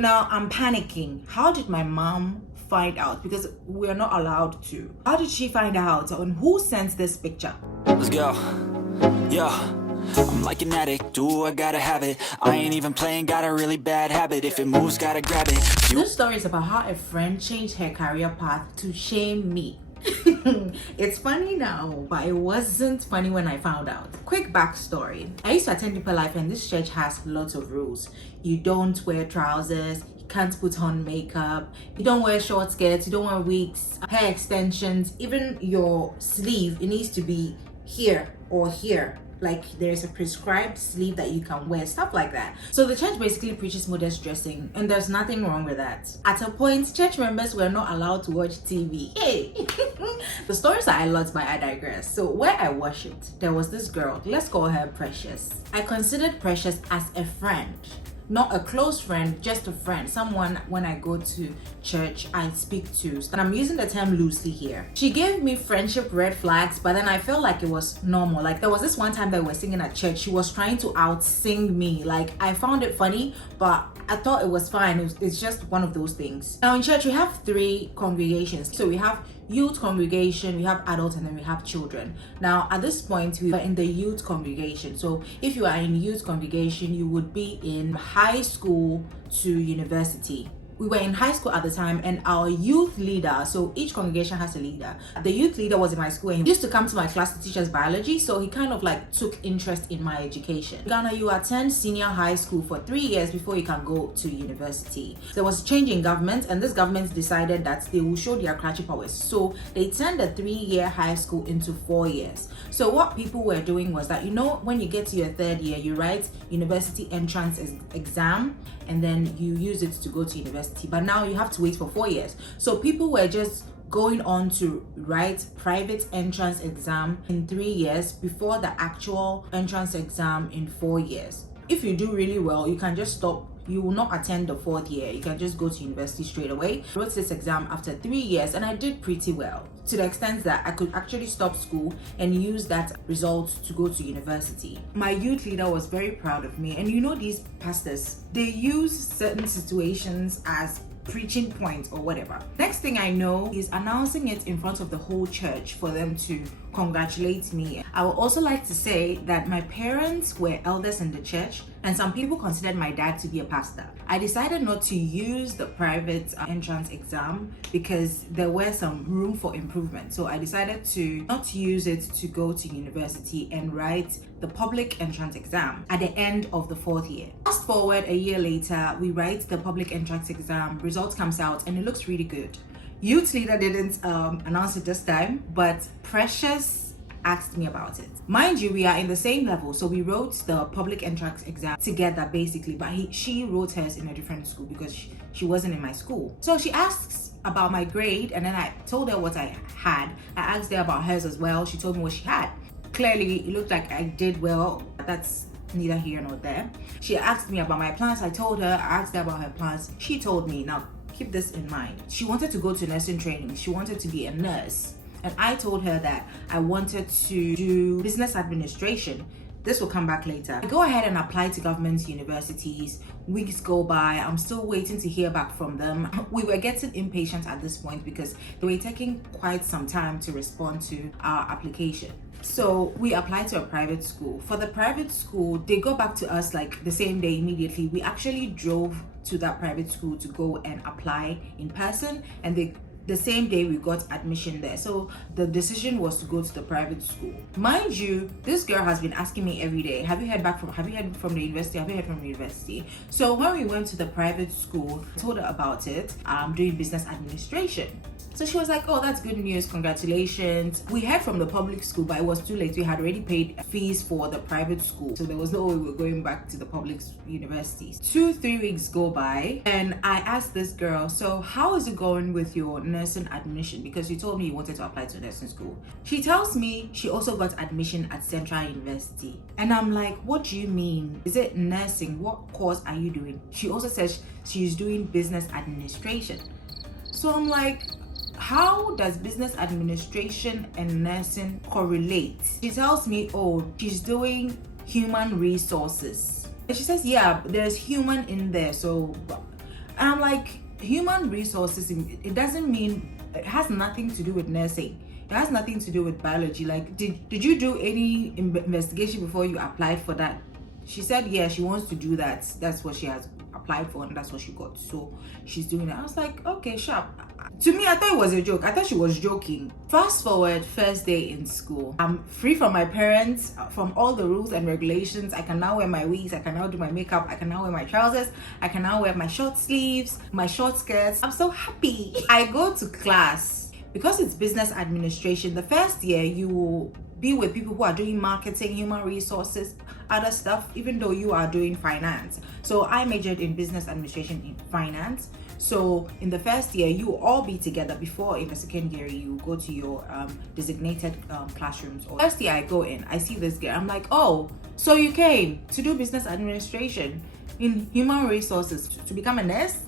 Now I'm panicking. How did my mom find out? Because we're not allowed to. How did she find out? And who sent this picture? Let's go. Yeah. I'm like an addict, do I gotta have it. I ain't even playing, got a really bad habit. If it moves, gotta grab it. This story is about how a friend changed her career path to shame me. It's funny now, but it wasn't funny when I found out. Quick backstory. I used to attend Deeper Life, and this church has lots of rules. You don't wear trousers, you can't put on makeup, you don't wear short skirts, you don't wear wigs, hair extensions, even your sleeve, it needs to be here or here. Like there's a prescribed sleeve that you can wear, stuff like that. So the church basically preaches modest dressing, and there's nothing wrong with that. At a point, church members were not allowed to watch TV. Hey, the stories are a lot, but I digress. So where I worshipped, there was this girl, let's call her Precious. I considered Precious as a friend. Not a close friend, just a friend, someone when I go to church I speak to. And I'm using the term loosely here. She gave me friendship red flags, but then I felt like it was normal. Like there was this one time that we were singing at church, she was trying to out-sing me. Like I found it funny, but I thought it was fine. It's just one of those things. Now in church we have 3 congregations. So we have youth congregation, we have adults, and then we have children. Now at this point we are in the youth congregation. So if you are in youth congregation, you would be in high school to university. We were in high school at the time, and our youth leader, so each congregation has a leader. The youth leader was in my school, and he used to come to my class to teach us biology, so he kind of like took interest in my education. In Ghana, you attend senior high school for 3 years before you can go to university. There was a change in government, and this government decided that they will show their cratchy powers. So they turned the 3-year high school into 4 years. So what people were doing was that, you know, when you get to your 3rd year, you write university entrance exam, and then you use it to go to university. But now you have to wait for 4 years. So people were just going on to write private entrance exam in 3 years before the actual entrance exam in 4 years. If you do really well, you can just stop. You will not attend the 4th year. You can just go to university straight away. I wrote this exam after 3 years, and I did pretty well, to the extent that I could actually stop school and use that result to go to university. My youth leader was very proud of me, and you know these pastors, they use certain situations as preaching points or whatever. Next thing I know, he's announcing it in front of the whole church for them to congratulate me. I would also like to say that my parents were elders in the church, and some people considered my dad to be a pastor. I decided not to use the private entrance exam because there were some room for improvement. So I decided to not use it to go to university and write the public entrance exam at the end of the 4th year. Fast forward a year later, we write the public entrance exam, results comes out, and it looks really good. Youth leader didn't announce it this time, but Precious asked me about it. Mind you, we are in the same level, so we wrote the public entrance exam together basically, but she wrote hers in a different school because she wasn't in my school. So she asks about my grade, and then I told her what I had. I asked her about hers as well. She told me what she had. Clearly, it looked like I did well. That's neither here nor there. She asked me about my plans. I told her. I asked her about her plans. She told me. Now, keep this in mind. She wanted to go to nursing training. She wanted to be a nurse. And I told her that I wanted to do business administration. This will come back later. I go ahead and apply to government universities. Weeks go by. I'm still waiting to hear back from them. We were getting impatient at this point because they were taking quite some time to respond to our application. So we applied to a private school. For the private school, they go back to us like the same day immediately. We actually drove to that private school to go and apply in person, and the same day we got admission there. So the decision was to go to the private school. Mind you, this girl has been asking me every day, have you heard from the university? Have you heard from the university? So when we went to the private school, I told her about it. I'm doing business administration. So she was like, oh, that's good news, congratulations. We heard from the public school, but it was too late. We had already paid fees for the private school, so there was no way we were going back to the public universities. 2-3 weeks go by, and I asked this girl, so how is it going with your nursing admission? Because you told me you wanted to apply to nursing school. She tells me she also got admission at Central University. And I'm like, what do you mean? Is it nursing? What course are you doing? She also says she's doing business administration. So I'm like, how does business administration and nursing correlate? She tells me, oh, she's doing human resources. And she says, yeah, there's human in there. So And I'm like, human resources, it doesn't mean, it has nothing to do with nursing. It has nothing to do with biology. Like, did you do any investigation before you applied for that? She said, yeah, she wants to do that. That's what she has applied for and that's what she got. So she's doing it. I was like, okay, sharp. To me, I thought it was a joke. I thought she was joking. Fast forward, first day in school. I'm free from my parents, from all the rules and regulations. I can now wear my wigs. I can now do my makeup. I can now wear my trousers. I can now wear my short sleeves, my short skirts. I'm so happy. I go to class. Because it's business administration, the first year you will be with people who are doing marketing, human resources, other stuff, even though you are doing finance. So I majored in business administration in finance. So in the first year, you will all be together before in the second year, you go to your designated classrooms. First year I go in, I see this girl. I'm like, oh, so you came to do business administration in human resources to become a nurse?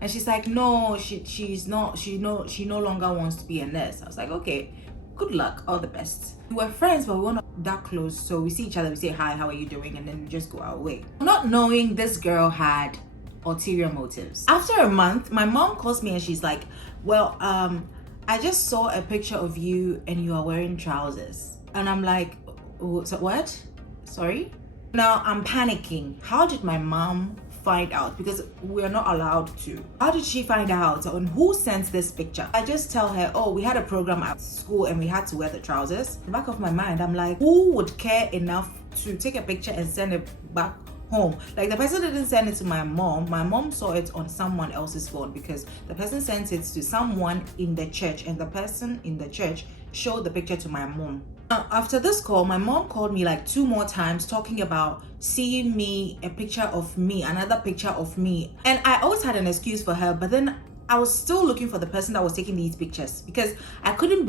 And she's like, no, she no longer wants to be a nurse. I was like, okay, good luck, all the best. We were friends, but we weren't that close. So we see each other, we say, hi, how are you doing? And then we just go our way. Not knowing this girl had ulterior motives. After a month, my mom calls me and she's like, well, I just saw a picture of you and you are wearing trousers. And I'm like, so what? Sorry? Now I'm panicking. How did my mom find out? Because we're not allowed to. How did she find out? And who sent this picture? I just tell her, oh, we had a program at school and we had to wear the trousers. In the back of my mind, I'm like, who would care enough to take a picture and send it back home? Like, the person didn't send it to my mom saw it on someone else's phone because the person sent it to someone in the church and the person in the church showed the picture to my mom. After this call, my mom called me like 2 more times talking about seeing me, a picture of me, another picture of me. And I always had an excuse for her, but then I was still looking for the person that was taking these pictures because I couldn't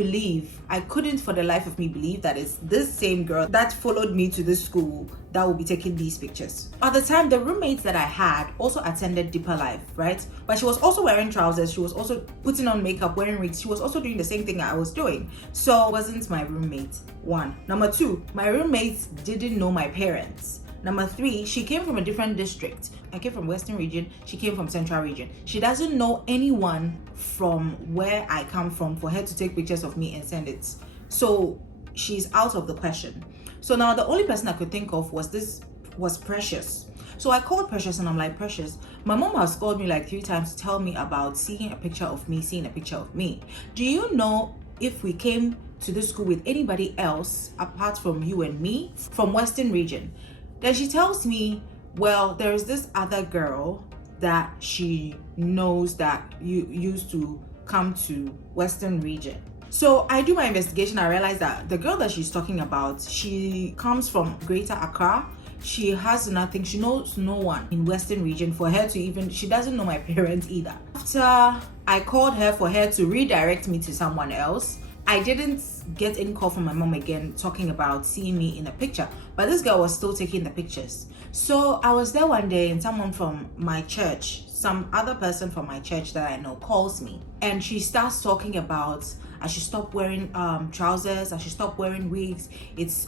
for the life of me believe that it's this same girl that followed me to this school that will be taking these pictures. At the time, the roommates that I had also attended Deeper Life, right? But she was also wearing trousers. She was also putting on makeup, wearing wigs. She was also doing the same thing I was doing. So it wasn't my roommate, one. Number two, my roommates didn't know my parents. Number three, she came from a different district. I came from Western region. She came from Central region. She doesn't know anyone from where I come from for her to take pictures of me and send it. So she's out of the question. So now the only person I could think of was Precious. So I called Precious and I'm like, Precious, my mom has called me like 3 times to tell me about seeing a picture of me. Do you know if we came to this school with anybody else apart from you and me from Western region? Then she tells me, well, there is this other girl that she knows that you used to come to Western region. So I do my investigation. I realize that the girl that she's talking about, she comes from Greater Accra. She has nothing. She knows no one in Western region for her to even, she doesn't know my parents either. After I called her for her to redirect me to someone else, I didn't get any call from my mom again talking about seeing me in a picture, but this girl was still taking the pictures. So I was there one day and someone from my church, some other person from my church that I know calls me and she starts talking about I should stop wearing trousers, I should stop wearing wigs, it's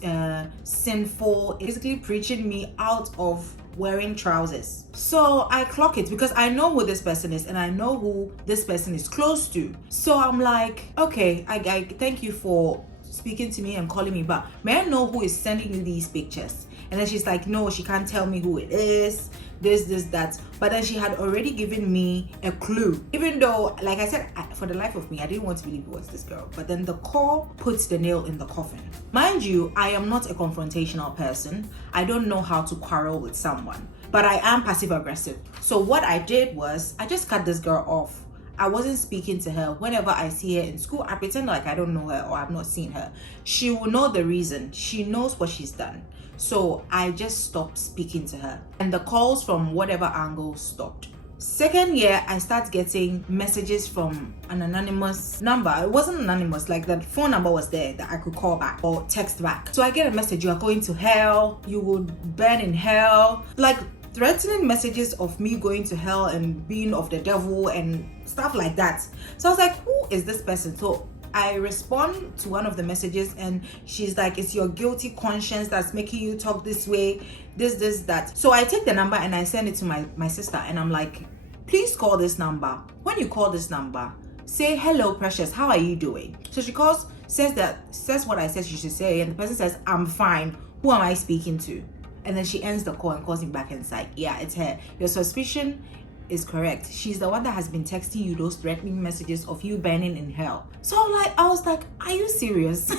sinful, basically preaching me out of wearing trousers. So I clock it because I know who this person is and I know who this person is close to. So I'm like, okay, I thank you for speaking to me and calling me back. May I know who is sending you these pictures? And then she's like, no, she can't tell me who it is, this, that. But then she had already given me a clue. Even though, like I said, for the life of me, I didn't want to believe it was this girl. But then the call puts the nail in the coffin. Mind you, I am not a confrontational person. I don't know how to quarrel with someone. But I am passive aggressive. So what I did was, I just cut this girl off. I wasn't speaking to her. Whenever I see her in school, I pretend like I don't know her or I've not seen her. She will know the reason. She knows what she's done. So I just stopped speaking to her. And the calls from whatever angle stopped. Second year, I start getting messages from an anonymous number. It wasn't anonymous, like the phone number was there that I could call back or text back. So I get a message, you are going to hell, you will burn in hell. Like threatening messages of me going to hell and being of the devil and stuff like that. So I was like, who is this person? So I respond to one of the messages and she's like, it's your guilty conscience that's making you talk this way, this, that. So I take the number and I send it to my sister and I'm like, please call this number. When you call this number, say, hello, precious, how are you doing? So she calls, says what I said she should say, and the person says, I'm fine. Who am I speaking to? And then she ends the call and calls him back inside. Yeah, it's her. Your suspicion is correct. She's the one that has been texting you those threatening messages of you burning in hell. So I was like, are you serious?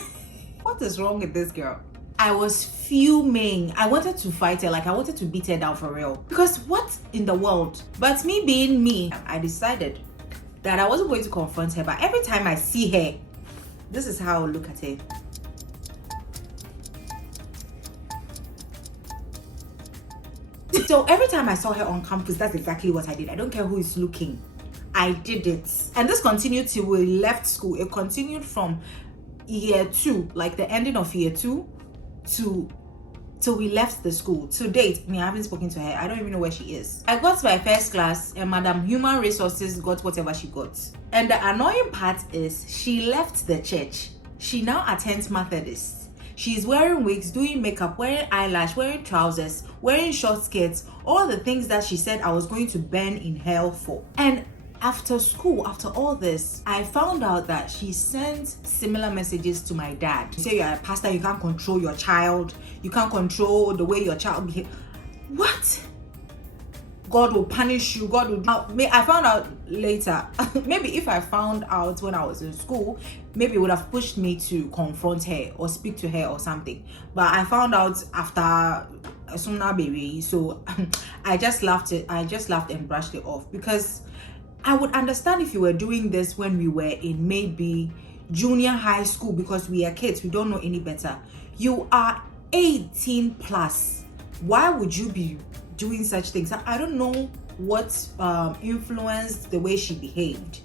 What is wrong with this girl? I was fuming. I wanted to fight her, like I wanted to beat her down for real. Because what in the world? But me being me, I decided that I wasn't going to confront her, but every time I see her, this is how I look at her. So every time I saw her on campus, that's exactly what I did. I don't care who is looking. I did it. And this continued till we left school. It continued from year 2, like the ending of year 2 till we left the school. To date, I haven't spoken to her. I don't even know where she is. I got to my first class and Madam Human Resources got whatever she got. And the annoying part is she left the church. She now attends Methodist. She's wearing wigs, doing makeup, wearing eyelash, wearing trousers, wearing short skirts, all the things that she said I was going to burn in hell for. And after school, after all this, I found out that she sends similar messages to my dad. You say you're a pastor, you can't control your child, you can't control the way your child behaves. What? God will punish you. God will. I found out later. Maybe if I found out when I was in school, maybe it would have pushed me to confront her or speak to her or something. But I found out after Sumna baby, so I just laughed and brushed it off, because I would understand if you were doing this when we were in maybe junior high school, because we are kids, we don't know any better. You are 18 plus. Why would you be doing such things? I don't know what influenced the way she behaved,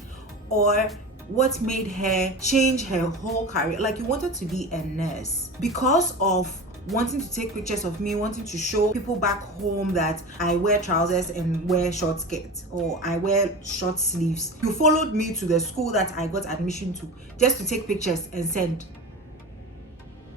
or what made her change her whole career. Like, you wanted to be a nurse because of wanting to take pictures of me, wanting to show people back home that I wear trousers and wear short skirts, or I wear short sleeves. You followed me to the school that I got admission to just to take pictures and send.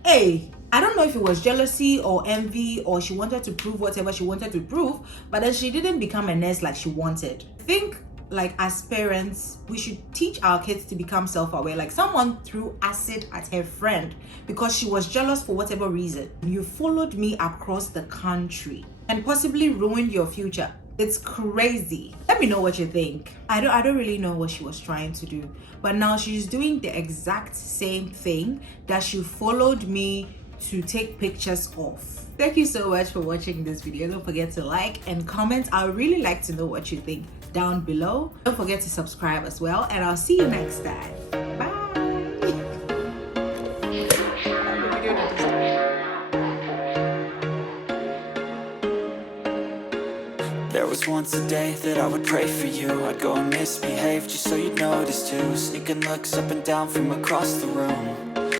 Hey, I don't know if it was jealousy or envy, or she wanted to prove whatever she wanted to prove, but then she didn't become a nurse like she wanted. I think, like, as parents, we should teach our kids to become self-aware. Like, someone threw acid at her friend because she was jealous for whatever reason. You followed me across the country and possibly ruined your future. It's crazy. Let me know what you think. I don't really know what she was trying to do, but now she's doing the exact same thing that she followed me to take pictures of. Thank you so much for watching this video. Don't forget to like and comment. I would really like to know what you think down below. Don't forget to subscribe as well, and I'll see you next time. Bye. There was once a day that I would pray for you. I'd go and misbehave just so you'd notice too. Sneaking looks up and down from across the room.